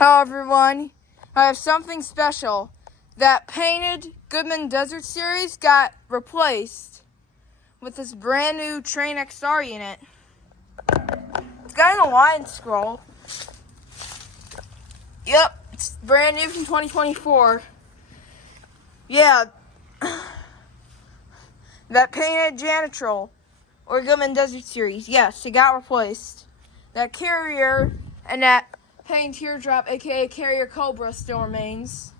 Hello everyone, I have something special. That painted Goodman Desert Series got replaced with this brand new Trane XR unit. It's got an Alliance scroll. Yep, it's brand new from 2024. Yeah, that painted Janitrol or Goodman Desert Series, yes, it got replaced. That carrier and that painted teardrop, aka carrier Cobra, still remains.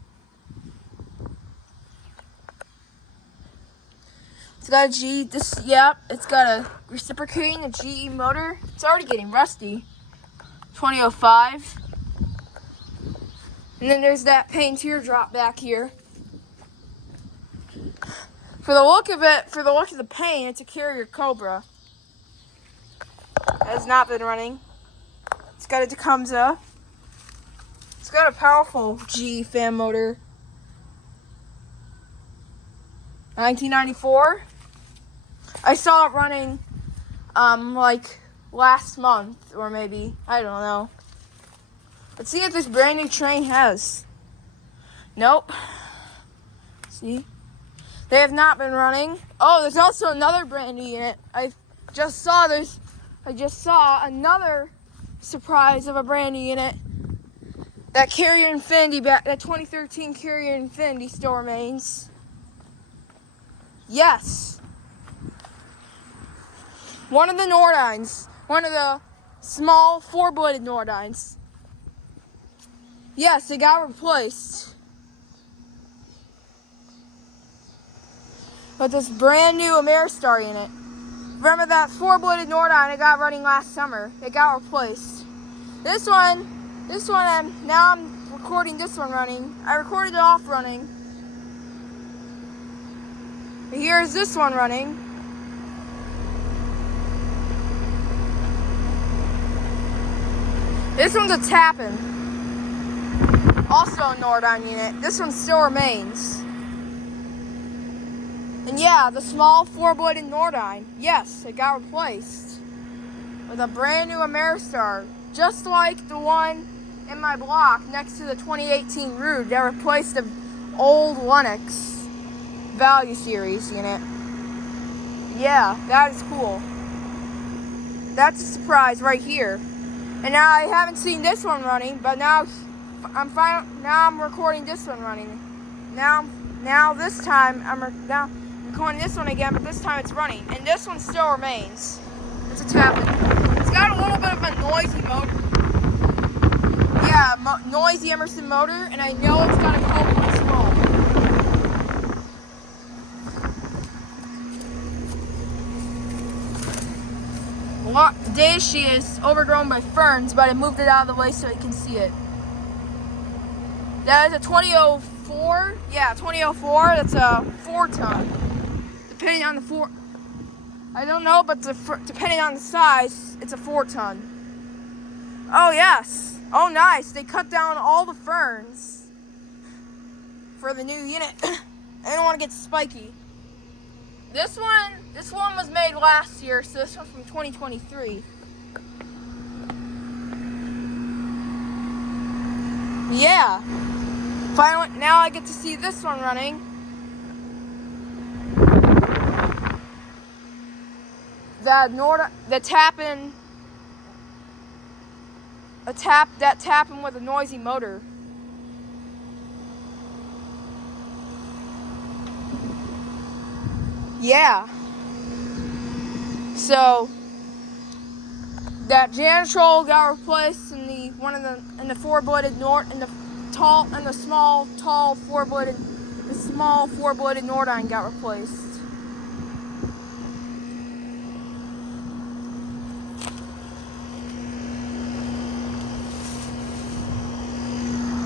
It's got a it's got a reciprocating a GE motor. It's already getting rusty. 2005. And then there's that painted teardrop back here. For the look of the paint, it's a carrier Cobra. It has not been running. It's got a Tecumseh. It's got a powerful GE fan motor. 1994. I saw it running like last month or maybe, I don't know. Let's see if this brand new Trane has. Nope. See? They have not been running. Oh, there's also another brand new unit. I just saw another surprise of a brand new unit. That Carrier Infinity that 2013 Carrier Infinity still remains. Yes. One of the Nordines. One of the small four-bladed Nordines. Yes, it got replaced with this brand new Ameristar unit. Remember that four-bladed Nordine it got running last summer? It got replaced. This one, now I'm recording this one running. I recorded it off running. Here's this one running. This one's a Tappan. Also a Nordine unit. This one still remains. And yeah, the small four-bladed Nordine, yes, it got replaced with a brand new Ameristar, just like the one in my block next to the 2018 Rude that replaced the old Lennox Value Series unit. Yeah, that is cool. That's a surprise right here. And now I haven't seen this one running, but now I'm recording this one running. Now this time I'm recording this one again, but this time it's running, and this one still remains. It's a Tappan. It's got a little bit of a noisy motor. Yeah, noisy Emerson motor, and I know it's got a Cobra scroll. The dash is overgrown by ferns, but I moved it out of the way so you can see it. That is a 2004. Yeah, 2004. That's a 4-ton. Depending on the I don't know, but depending on the size, it's a 4-ton. Oh yes. Oh nice. They cut down all the ferns for the new unit. I don't want to get spiky. This one was made last year, so this one's from 2023. Yeah. Finally, now I get to see this one running. That Tappan with a noisy motor. Yeah. So that Janitrol got replaced in the four-bladed the small four-bladed Nordine got replaced.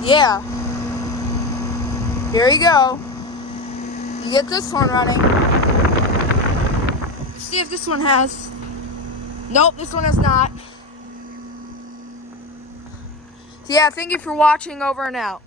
Yeah. Here you go. You get this one running. See if this one has. Nope, this one has not. So yeah, thank you for watching. Over and out.